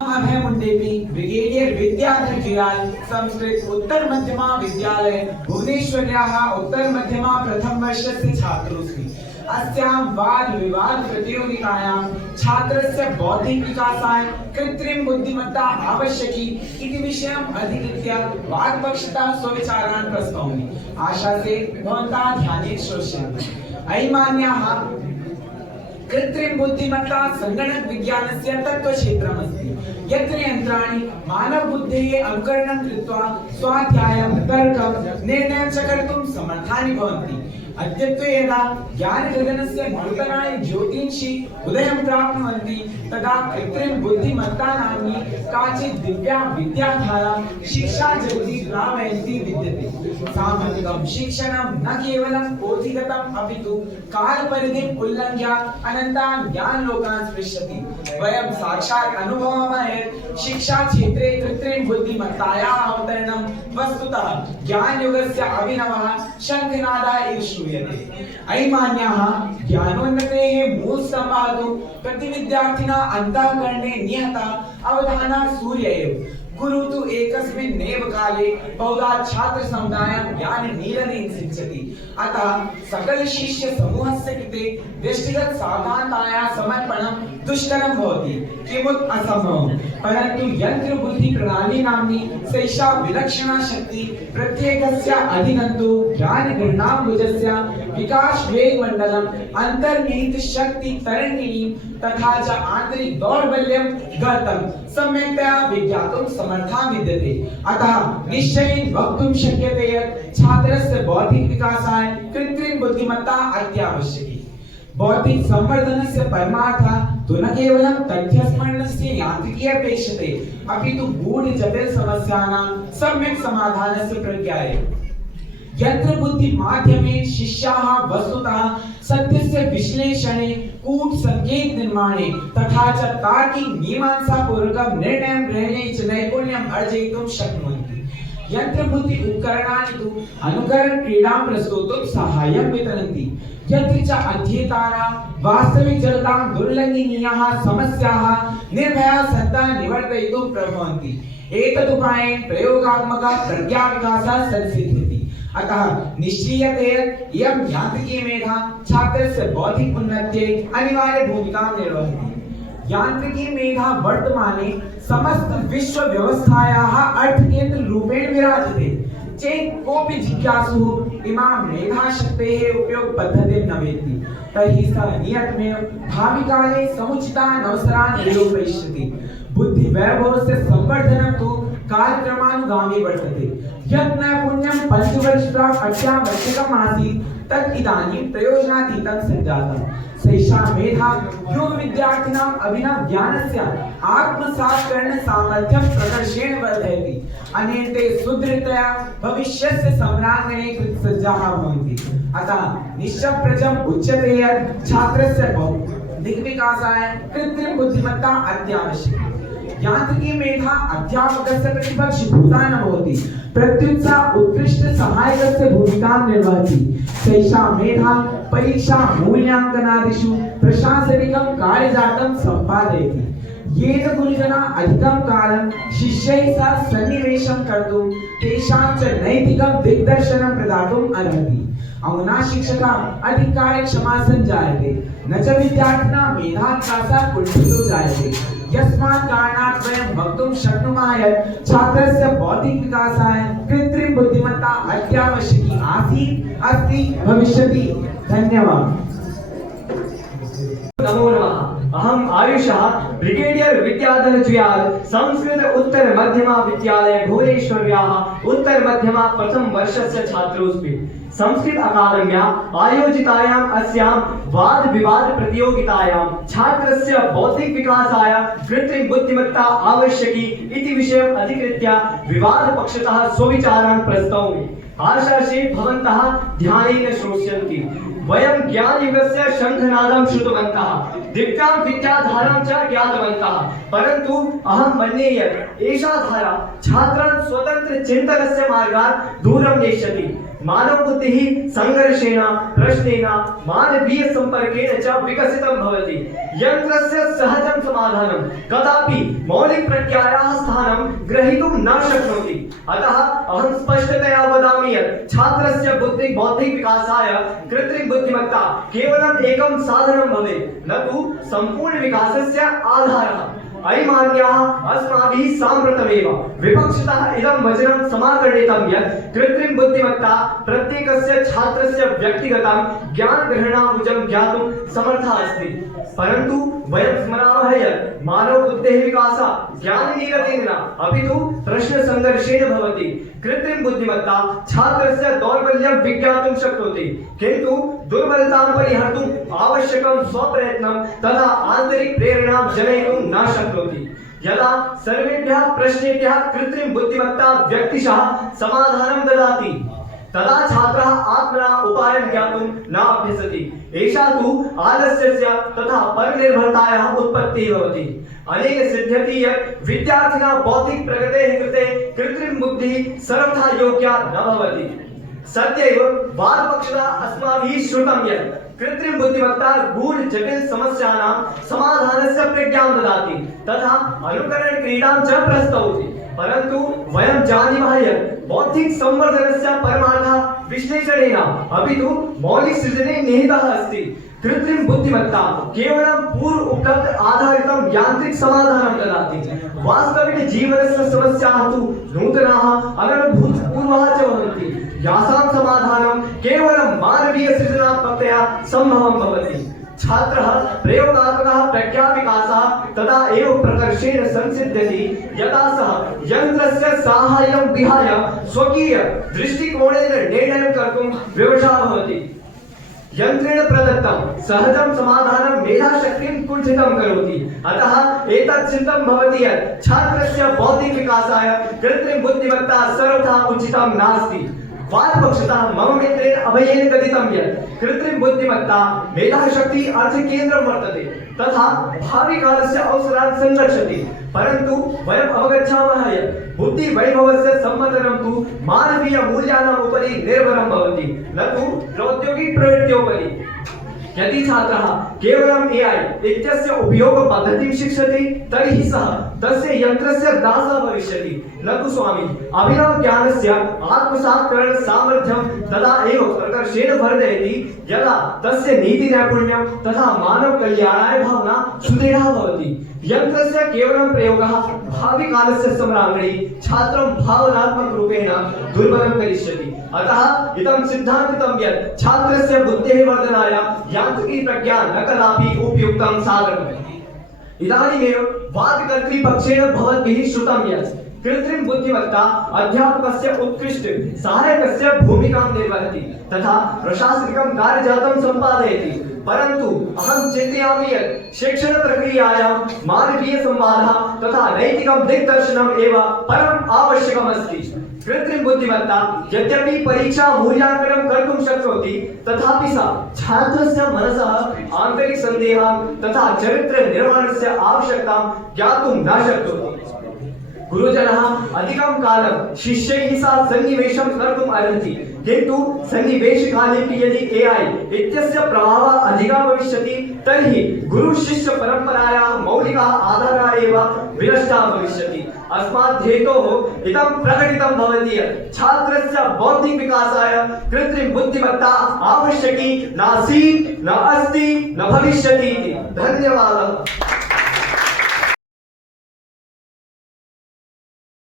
अभय मुंडेपी ब्रिगेडियर विद्याधर जियाल संस्कृत उत्तर मध्यमा विद्यालय भुवनेश्वर्याः उत्तर मध्यमा प्रथम वर्षस्य छात्रोऽस्मि। अस्यां वाद विवाद प्रतियोगितायां छात्रस्य बौद्धिक विकासाय कृत्रिम बुद्धिमत्ता आवश्यकी इति विषयम् अधिकृत्य वाक्पक्षतः स्वविचारान् प्रस्तौमि। आशा से भवन्तः ध्यानेन श्रोष्यन्तु। अयमान्याः कृत्रिम बुद्धिमत्ता संगणक विज्ञानस्य तत्त्वक्षेत्रमस्ति, यत्र यन्त्राणि मानवबुद्धेः अनुकरणं कृत्वा स्वाध्यायं, तर्कं, निर्णयं च कर्तुं समर्थानि भवन्ति। अद्यत्वे यदा ज्ञानगगनस्य नूतनानि ज्योतींषि उदयं प्राप्नुवन्ति तदा कृत्रिम बुद्धिमत्ता नाम्नी काचित् दिव्या विद्याधारा शिक्षाजगति प्लावयन्ती विद्यते। सामाजिकं शिक्षणं न केवलं पोथिगतम् अपितु कालपरिधिम् उल्लङ्घ्य अनन्तान् ज्ञानलोकान् स्पृशति। वयं साक्षात् अनुभवामः यत् शिक्षाक्षेत्रे कृत्रिम बुद्धिमत्तायाः अवतरणं वस्तुतः ज्ञानयुगस्य अभिनवः शङ्खनादः इव श्रूयते। अयमान्याः ज्ञानोन्नतेः मूलस्तम्भः तु प्रतिविद्यार्थिना अन्तःकरणे नियतः अवधानः सूर्य एव। गुरु तु एकस्मिन्नेव काले बहुधा छात्र समुदायं ज्ञाननीरनेन शिक्षति। अतः सकल शिष्य समूहस्य कृते व्यक्तिगत सावधानतायाः समर्पणं दुष्करं भवति, किमुत असम्भवं। परन्तु यंत्र बुद्धि प्रणाली नाम्नी सैषा विलक्षणा शक्ति प्रत्येकस्य अधीनन्तु ज्ञान गणनाम्बुजस्य विकास वेग मंडलम अंतर्निहित शक्ति तरंगिणी तथा च आंतरिक दौर्बल्यं गर्तं सम्यक्तया विज्ञातुं समर्था विद्यते। अतः निश्चयेन वक्तुं शक्यते यत् छात्रस्य बौद्धिक विकासाय कृत्रिम बुद्धिमत्ता अत्यावश्यकी। बौद्धिक संवर्धनस्य परमार्थः तु न केवलं तथ्यस्मरणस्य यांत्रिकी अपेक्षते, अपितु गूढ़ जटिल समस्यानां सम्यक् समाधानस्य प्रज्ञा एव। यंत्र बुद्धि माध्यमेन शिष्याः वस्तुतः सत्यस्य विश्लेषणे, कूट संकेत निर्माणे तथा च तार्किक मीमांसा पूर्वकं निर्णयं ग्रहणे च नैपुण्यम् अर्जयितुं शक्नुवन्ति। यंत्र बुद्धि उपकरणानि तु अनुकरण क्रीडां प्रस्तोतुं साहाय्यं वितरन्ति, यत्र च अध्येतारः वास्तविक जगतां दुर्लङ्घनीयाः समस्याः निर्भया सन्तः निवर्तयितुं प्रभवन्ति। एतदुपायेन प्रयोगात्मकः प्रज्ञाविकासः संसिद्ध्यति। अतः निश्चीयते यत् इयं यांत्रिकी मेधा छात्रस्य बौद्धिक उन्नत्यै अनिवार्य भूमिकां निर्वहति। यांत्रिकी मेधा वर्तमाने समस्त विश्व व्यवस्थायाः अर्थकेन्द्र रूपेण विराजते। चेत् कोऽपि जिज्ञासुः इमां मेधाशक्तेः उपयोग पद्धतिं न वेत्ति तर्हि सः नियतमेव भाविकाले समुचितान् अवसरान् निरूपयिष्यति। बुद्धि वैभवस्य संवर्धनं तु कालक्रमानुगामी वर्तते। यत् नैपुण्यं पञ्चवर्ष प्राक् अत्यावश्यकम् आसीत् तत् इदानीं प्रयोजनातीतं सञ्जातम्। सैषा मेधा युव विद्यार्थिनाम् अभिनव ज्ञानस्य आत्मसात्करण सामर्थ्यं प्रकर्षेण वर्धयति। अनेन ते सुदृढतया भविष्यस्य सम्राङ्गणे कृतसज्जाः भवन्ति। अतः निश्चप्रजम् उच्यते यत् छात्रस्य बौद्धिक विकासाय कृत्रिम बुद्धिमत्ता अत्यावश्यकी। यांत्रिकी मेधा अध्यापकस्य प्रतिपक्षभूता न भवति, प्रत्युत सा उत्कृष्ट सहायकस्य भूमिकां निर्वहति। सैषा मेधा परीक्षा मूल्याङ्कनादिषु प्रशासनिकं कार्यजातं सम्पादयति। येन गुरुजनाः अधिकं कालं शिष्यैः सह सन्निवेशं कर्तुं तेषां च नैतिकं दिग्दर्शनं प्रदातुम् अर्हति। अमुना शिक्षकः अधिककार्यक्षमा सञ्जायते, न च विद्यार्थिनां मेधाविकासः कुण्ठितो जायते। यस्मात् कारणात् वयं वक्तुं शक्नुमः यत् छात्रस्य बौद्धिक विकासाय कृत्रिम बुद्धिमत्ता अत्यावश्यकी आसीत्, अस्ति, भविष्यति। धन्यवाद। नमो नमः। अहम् आयुषः ब्रिगेडियर विद्याधर जुयाल संस्कृत उत्तर मध्यमा विद्यालय भुवनेश्वर्याः उत्तर मध्यमा प्रथम वर्षस्य छात्रोऽस्मि। संस्कृत अकादम्यां आयोजितायाम् अस्यां वाद विवाद प्रतियोगितायां छात्रस्य बौद्धिक विकासाय कृत्रिम बुद्धिमत्ता आवश्यकी इति विषयम् अधिकृत्य विवाद पक्षतः स्वविचारान् प्रस्तौमि। आशासे भवन्तः ध्यानेन श्रोष्यन्ति। वयं ज्ञानयुगस्य शङ्खनादं श्रुतवन्तः, दिव्यां विद्याधारां च ज्ञातवन्तः, परन्तु अहं मन्ये यत् एषा धारा छात्रान् स्वतन्त्र चिन्तनस्य मार्गात् दूरं नेष्यति। मानव बुद्धिः संघर्षेण, प्रश्नेन, मानवीय संपर्केण च विकसितं भवति। यन्त्रस्य सहजं समाधानं कदापि मौलिक प्रज्ञायाः स्थानं ग्रहीतुं न शक्नोति। अतः अहं स्पष्टतया वदामि यत् छात्रस्य बौद्धिक विकासाय कृत्रिम बुद्धिमत्ता केवलम् एकं साधनं भवेत्, न तु सम्पूर्ण विकासस्य आधारः। अयमान्याः अस्माभिः साम्प्रतमेव विपक्षतः इदं वचनं समाकर्णितं यत् कृत्रिम बुद्धिमत्ता प्रत्येकस्य छात्रस्य व्यक्तिगतं ज्ञानग्रहणाभुजं ज्ञातुं समर्था अस्ति। परन्तु वयं स्मरामः यत् मानवबुद्धेः विकासः ज्ञाननीरतेन न, अपितु प्रश्नसङ्घर्षेण भवति। कृत्रिम बुद्धिमत्ता छात्रस्य दौर्बल्यं विज्ञातुं शक्नोति, किन्तु दुर्बलतां परिहर्तुम् आवश्यकं स्वप्रयत्नं तथा आन्तरिक प्रेरणां जनयितुं न शक्नोति। यदा सर्वेभ्यः प्रश्नेभ्यः कृत्रिम बुद्धिमत्ता व्यक्तिशः समाधानं ददाति, तदा छात्रः आत्मना उपायं ज्ञातुं न अभ्यसति। एषा तु आलस्यस्य तथा परनिर्भरतायाः उत्पत्तिः भवति। अनेन सिद्ध्यति यत् विद्यार्थिना बौद्धिक प्रगतेः कृते कृत्रिम बुद्धिः सर्वथा योग्या न भवति। सत्यैव वादपक्षतः अस्माभिः श्रुतं यत् कृत्रिम बुद्धिमत्ता गूढ जटिल समस्यानां समाधानस्य प्रज्ञां ददाति तथा अनुकरण क्रीडां च प्रस्तौति। परन्तु वयं जानीमः यत् बौद्धिक संवर्धनस्य परमार्थः विश्लेषणेन अपितु मौलिक सृजने निहितः अस्ति। कृत्रिम बुद्धिमत्ता केवलं पूर्व उपलब्ध आधारितं यांत्रिक समाधानं ददाति। वास्तविक जीवनस्य समस्याः तु नूतनाः अननुभूतपूर्वाः च भवन्ति, यासां समाधानं केवलं मानवीय सृजनात्मकतया सम्भवं भवति। छात्रः प्रयोगात्मकः प्रज्ञाविकासः तदा एव प्रकर्षेण संसिद्ध्यति यदा सः यन्त्रस्य साहाय्यं विहाय स्वकीय दृष्टिकोणेन निर्णयं कर्तुं विवशः भवति। यन्त्रेण प्रदत्तं सहजं समाधानं मेधाशक्तिं कुण्ठितं करोति। अतः एतत् चिन्तं भवति यत् छात्रस्य बौद्धिक विकासाय कृत्रिम बुद्धिमत्ता सर्वथा उचितं नास्ति। वादपक्षतः मम मित्रेण अभयेन कथितं यत् कृत्रिम बुद्धिमत्ता मेधाशक्ति अर्थकेन्द्रं वर्तते तथा भाविकालस्य अवसरान् संरक्षति। परन्तु वयम् अवगच्छामः यत् बुद्धिवैभवस्य सम्वर्धनं तु मानवीय मूल्यानाम् उपरि निर्भरं भवति, न तु प्रौद्योगिक प्रवृत्त्योपरि। यदि छात्रः केवलं AI इत्यस्य उपयोगपद्धतिं शिक्षति तर्हि सः तस्य यन्त्रस्य दासः भविष्यति, न तु स्वामी। अभिनवज्ञानस्य आत्मसात्करण सामर्थ्यं तदा एव प्रकर्षेण वर्धयति यदा तस्य नीतिनैपुण्यं तथा मानवकल्याणाय भावना सुदृढा भवति। यन्त्रस्य केवलं प्रयोगः भाविकालस्य सम्राङ्गणे छात्रं भावनात्मकरूपेण दुर्बलं करिष्यति। अतः इदं सिद्धान्तितं यत् छात्रस्य बुद्धेः वर्धनाय यांत्रिकी प्रज्ञा न कदापि उपयुक्तं साधनम्। इदानीमेव वादकर्तृपक्षेण भवद्भिः श्रुतं यत् कृत्रिम बुद्धिमत्ता अध्यापकस्य उत्कृष्ट सहायकस्य भूमिकां निर्वहति तथा प्रशासनिकं कार्यजातं सम्पादयति। परन्तु अहं चिन्तयामि यत् शिक्षण प्रक्रियायां मानवीय संवादः तथा नैतिकं दिग्दर्शनम् एव परम आवश्यकम् अस्ति। कृत्रिम बुद्धिमत्ता यद्यपि परीक्षा मूल्यांकनं कर्तुं शक्नोति तथापि सा छात्रस्य मनसः आन्तरिक सन्देहान् तथा चरित्र निर्माणस्य आवश्यकतां ज्ञातुं न शक्नोति। गुरुजनः अधिकं कालं शिष्यैः सह सन्निवेशं कर्तुम् अर्हति, किन्तु सन्निवेशकालेऽपि यदि AI इत्यस्य प्रभावः अधिकः भविष्यति तर्हि गुरुशिष्य परम्परायाः मौलिकः आधारः एव विनष्टः भविष्यति। अस्मात् हेतोः इदं प्रकटितं भवति यत् छात्रस्य बौद्धिक विकासाय कृत्रिम बुद्धिमत्ता आवश्यकी नासीत्, न अस्ति, न भविष्यति। धन्यवादः।